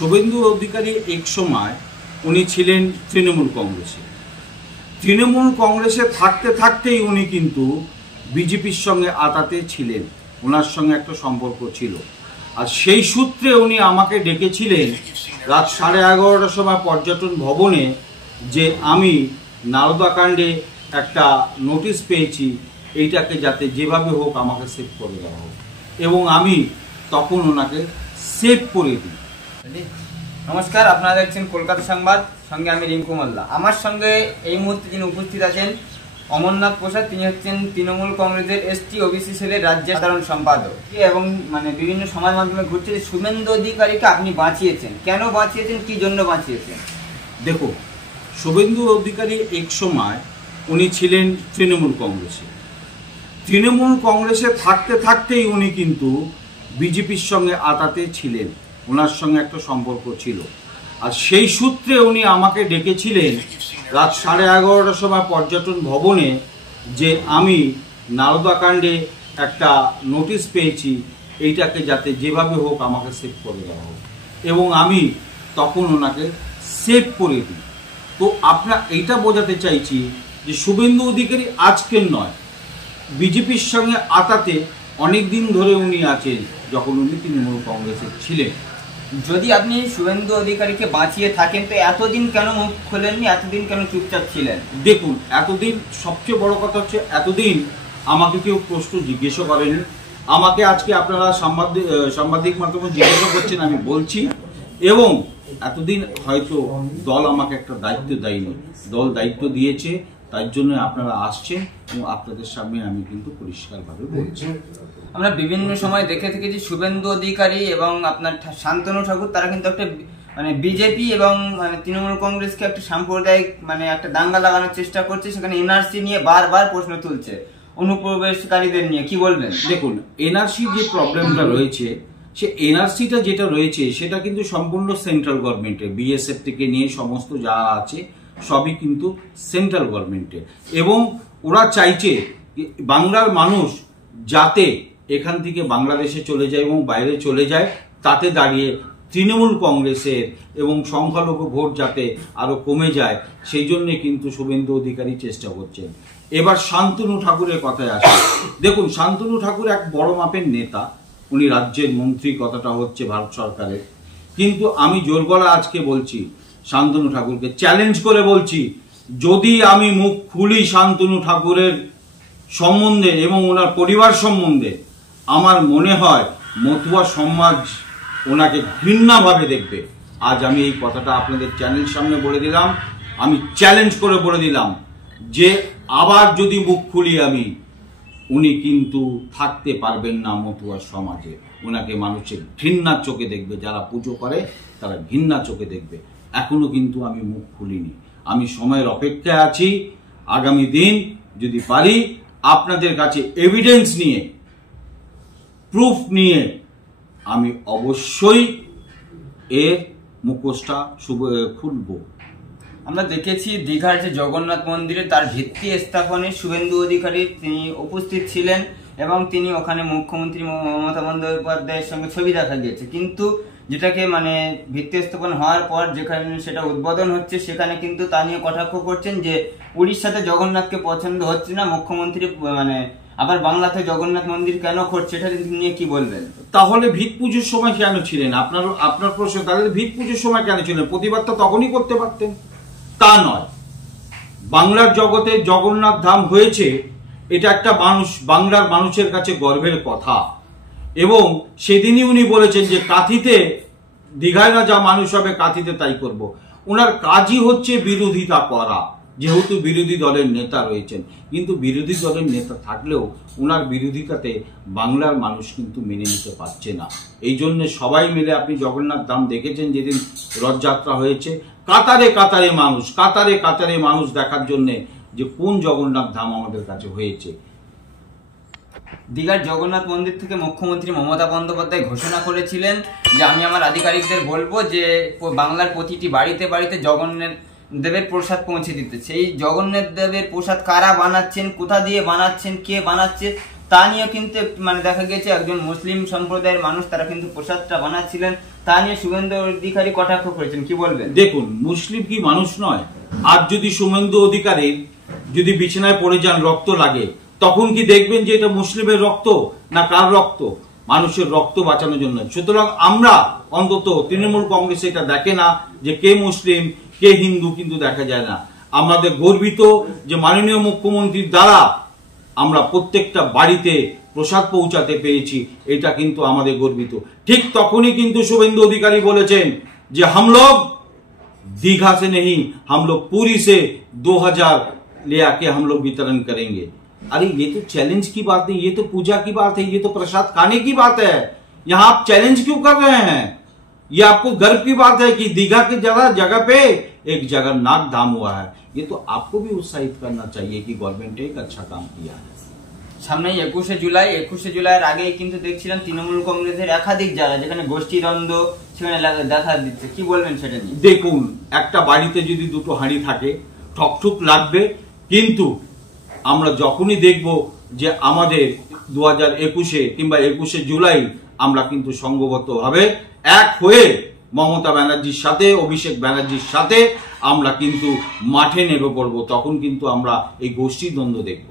শুভেন্দু অধিকারী এক সময় উনি ছিলেন তৃণমূল কংগ্রেসে। তৃণমূল কংগ্রেসে থাকতে থাকতেই উনি কিন্তু বিজেপির সঙ্গে আতাতে ছিলেন, ওনার সঙ্গে একটা সম্পর্ক ছিল। আর সেই সূত্রে উনি আমাকে ডেকেছিলেন রাত 11:30টার সময় পর্যটন ভবনে, যে আমি নারদাকাণ্ডে একটা নোটিশ পেয়েছি, এইটাকে যাতে যেভাবে হোক আমাকে সেভ করে দেওয়া হোক, এবং আমি তখন ওনাকে সেভ করে দিই। নমস্কার, আপনারা দেখছেন কলকাতা সংবাদ, সঙ্গে আমি রিঙ্কু মোল্লা। আমার সঙ্গে এই মুহূর্তে যিনি উপস্থিত আছেন অমরনাথ প্রসাদ, তিনি হচ্ছেন তৃণমূল কংগ্রেসের এসটি ওবিসি সেলের রাজ্যের সাধারণ সম্পাদক এবং বিভিন্ন সমাজ মাধ্যমে ঘুরছে যে শুভেন্দু অধিকারীকে আপনি বাঁচিয়েছেন। কেন বাঁচিয়েছেন, কি জন্য বাঁচিয়েছেন? দেখুন, শুভেন্দু অধিকারী এক সময় উনি ছিলেন তৃণমূল কংগ্রেসে। তৃণমূল কংগ্রেসে থাকতে থাকতেই উনি কিন্তু বিজেপির সঙ্গে আতাতে ছিলেন, ওনার সঙ্গে একটা সম্পর্ক ছিল। আর সেই সূত্রে উনি আমাকে ডেকেছিলেন রাত 11:30টার সময় পর্যটন ভবনে, যে আমি নারদাকাণ্ডে একটা নোটিশ পেয়েছি, এইটাকে যাতে যেভাবে হোক আমাকে সেভ করে দেওয়া হোক, এবং আমি তখন ওনাকে সেভ করে দিই। তো আপনার এইটা বোঝাতে চাইছি যে শুভেন্দু অধিকারী আজকের নয়, বিজেপির সঙ্গে আতাতে অনেক দিন ধরে উনি আছেন, যখন উনি তৃণমূল কংগ্রেসে ছিলেন। যদি আপনি শুভেন্দু অধিকারীকে বাঁচিয়ে থাকেন, তো এতদিন কেন মুখ খোলেননি, এতদিন কেন চুপচাপ ছিলেন? দেখুন, এতদিন সবচেয়ে বড় কথা হচ্ছে এতদিন আমাকে কেউ প্রশ্ন জিজ্ঞেসও করেনি। আমাকে আজকে আপনারা সাংবাদিক মাধ্যমে জিজ্ঞাসা করছেন, আমি বলছি। এবং এতদিন হয়তো দল আমাকে একটা দায়িত্ব দেয়নি, দল দায়িত্ব দিয়েছে, তার জন্য আপনারা আসছেন এবং আপনাদের সামনে আমি কিন্তু পরিষ্কারভাবে বলছি। আমরা বিভিন্ন সময় দেখে থেকেছি শুভেন্দু অধিকারী এবং আপনার শান্তনু ঠাকুর, তারা কিন্তু একটা বিজেপি এবং তৃণমূল কংগ্রেসকে একটা সাম্প্রদায়িক একটা দাঙ্গা লাগানোর চেষ্টা করছে। সেখানে এনআরসি নিয়ে বারবার প্রশ্ন তুলছে, অনুপ্রবেশকারীদের নিয়ে। কি বলবেন? দেখুন, এনআরসি যে প্রবলেমটা রয়েছে, সে এনআরসিটা যেটা রয়েছে সেটা কিন্তু সম্পূর্ণ সেন্ট্রাল গভর্নমেন্টের, বিএসএফ থেকে নিয়ে সমস্ত যা আছে সবই কিন্তু সেন্ট্রাল গভর্নমেন্টের। এবং ওরা চাইছে বাংলার মানুষ যাতে এখান থেকে বাংলাদেশে চলে যায় এবং বাইরে চলে যায়, তাতে দাঁড়িয়ে তৃণমূল কংগ্রেসের এবং সংখ্যালঘু ভোট যাতে আরো কমে যায়, সেই জন্যে কিন্তু শুভেন্দু অধিকারী চেষ্টা করছেন। এবার শান্তনু ঠাকুরের কথায় আসে। দেখুন, শান্তনু ঠাকুর এক বড় মাপের নেতা, উনি রাজ্যের মন্ত্রী, কথাটা হচ্ছে ভারত সরকারের। কিন্তু আমি জোর গলা আজকে বলছি, শান্তনু ঠাকুরকে চ্যালেঞ্জ করে বলছি, যদি আমি মুখ খুলি শান্তনু ঠাকুরের সম্বন্ধে এবং ওনার পরিবার সম্বন্ধে, আমার মনে হয় মতুয়া সমাজ ওনাকে ঘৃণাভাবে দেখবে। আজ আমি এই কথাটা আপনাদের চ্যানেল সামনে বলে দিলাম, আমি চ্যালেঞ্জ করে বলে দিলাম যে আবার যদি মুখ খুলি আমি, উনি কিন্তু থাকতে পারবেন না মতুয়া সমাজে। ওনাকে মানুষের ঘৃণার চোখে দেখবে, যারা পুজো করে তারা ঘৃণার চোখে দেখবে। এখনো কিন্তু আমি মুখ খুলিনি, আমি সময়ের অপেক্ষায় আছি। আগামী দিন যদি পারি আপনাদের কাছে এভিডেন্স নিয়ে, প্রুফ নিয়ে, আমি অবশ্যই এর মুখোশটা খুলব। আমরা দেখেছি দীঘার যে জগন্নাথ মন্দিরে তার ভিত্তি স্থাপনে শুভেন্দু অধিকারী তিনি উপস্থিত ছিলেন এবং তিনি ওখানে মুখ্যমন্ত্রী মমতা বন্দ্যোপাধ্যায়ের সঙ্গে ছবি দেখা গিয়েছে। কিন্তু যেটাকে ভিত্তি স্থাপন হওয়ার পর যেখানে সেটা উদ্বোধন হচ্ছে, সেখানে কিন্তু তা নিয়ে কটাক্ষ করছেন যে উড়িষ্যাতে জগন্নাথকে পছন্দ হচ্ছে না, মুখ্যমন্ত্রী আবার বাংলাতে জগন্নাথ মন্দির কেন করছে, এটা নিয়ে কি বলবেন? তাহলে ভিত পুজোর সময় কেন ছিলেন? আপনার প্রশ্ন, তাহলে ভিত পুজোর সময় কেন ছিলেন? প্রতিবাদ তো তখনই করতে পারতেন। তা নয়, বাংলার জগতে জগন্নাথ ধাম হয়েছে, এটা একটা বাংলার মানুষের কাছে গর্বের কথা। এবং সেদিনই উনি বলেছেন যে কাঁথিতে, দীঘায় না যা মানুষ হবে কাঁথিতে তাই করব। ওনার কাজই হচ্ছে বিরোধিতা করা, যেহেতু বিরোধী দলের নেতা রয়েছেন। কিন্তু বিরোধী দলের নেতা থাকলেও ওনার বিরোধিতাতে বাংলার মানুষ কিন্তু মেনে নিতে পারছে না। এই জন্য সবাই মিলে, আপনি জগন্নাথ ধাম দেখেছেন যেদিন রথযাত্রা হয়েছে, কাতারে কাতারে মানুষ দেখার জন্য যে কোন জগন্নাথ ধাম আমাদের কাছে হয়েছে। দীঘার জগন্নাথ মন্দির থেকে মুখ্যমন্ত্রী মমতা বন্দ্যোপাধ্যায় ঘোষণা করেছিলেন যে আমি আমার আধিকারিকদের বলবো যে বাংলার প্রতিটি বাড়িতে বাড়িতে জগন্নাথ দেবের প্রসাদ পৌঁছে দিতে। সেই জগন্নাথ দেবের প্রসাদ কারা বানাচ্ছেন, কোথা দিয়ে বানাচ্ছেন, কে বানাচ্ছে, তা নিয়ে কিন্তু মানে দেখা গেছে একজন মুসলিম সম্প্রদায়ের মানুষ তারা কিন্তু প্রসাদটা বানাচ্ছিলেন, তা নিয়ে শুভেন্দু অধিকারী কটাক্ষ করেছেন, কি বলবেন? দেখুন, মুসলিম কি মানুষ নয়? আর যদি শুভেন্দু অধিকারীর যদি বিছানায় পড়ে যান, রক্ত লাগে, তখন কি দেখবেন যে এটা মুসলিমের রক্ত না কার রক্ত? মানুষের রক্ত বাঁচানোর জন্য। সুতরাং আমরা অন্তত তৃণমূল কংগ্রেস এটা দেখে না যে কে মুসলিম কে হিন্দু, কিন্তু দেখা যায় না। আমাদের গর্বিত যে মাননীয় মুখ্যমন্ত্রীর দ্বারা আমরা প্রত্যেকটা বাড়িতে প্রসাদ পৌঁছাতে পেরেছি, এটা কিন্তু আমাদের গর্বিত। ঠিক তখনই কিন্তু শুভেন্দু অধিকারী বলেছেন যে हम लोग दीघा से नहीं, हम लोग पुरी से 2000 ले आके हम लोग वितरण करेंगे। अरे ये तो चैलेंज की बात नहीं, ये तो पूजा की बात है, ये तो प्रसाद खाने की बात है। यहां आप चैलेंज क्यों कर रहे हैं? ये आपको गर्व की बात है कि दीघा की जगह पे एक जगन्नाथ धाम हुआ है। ये तो आपको भी उत्साहित करना चाहिए कि गवर्नमेंट ने एक अच्छा काम किया है। সামনেই 21শে জুলাইয়ের আগেই কিন্তু দেখছিলাম তৃণমূল কংগ্রেসের একাধিক জায়গা যেখানে গোষ্ঠী দ্বন্দ্ব সেখানে দেখা দিচ্ছে, কি বলবেন সেটা নিয়ে? দেখুন, একটা বাড়িতে যদি দুটো হাঁড়ি থাকে ঠকঠুক লাগবে, কিন্তু আমরা যখনই দেখব যে আমাদের 2021-এ কিংবা 21শে জুলাই আমরা কিন্তু সংঘবদ্ধভাবে এক হয়ে মমতা ব্যানার্জির সাথে, অভিষেক ব্যানার্জির সাথে আমরা কিন্তু মাঠে নেমে পড়বো, তখন কিন্তু আমরা এই গোষ্ঠী দ্বন্দ্ব দেখব।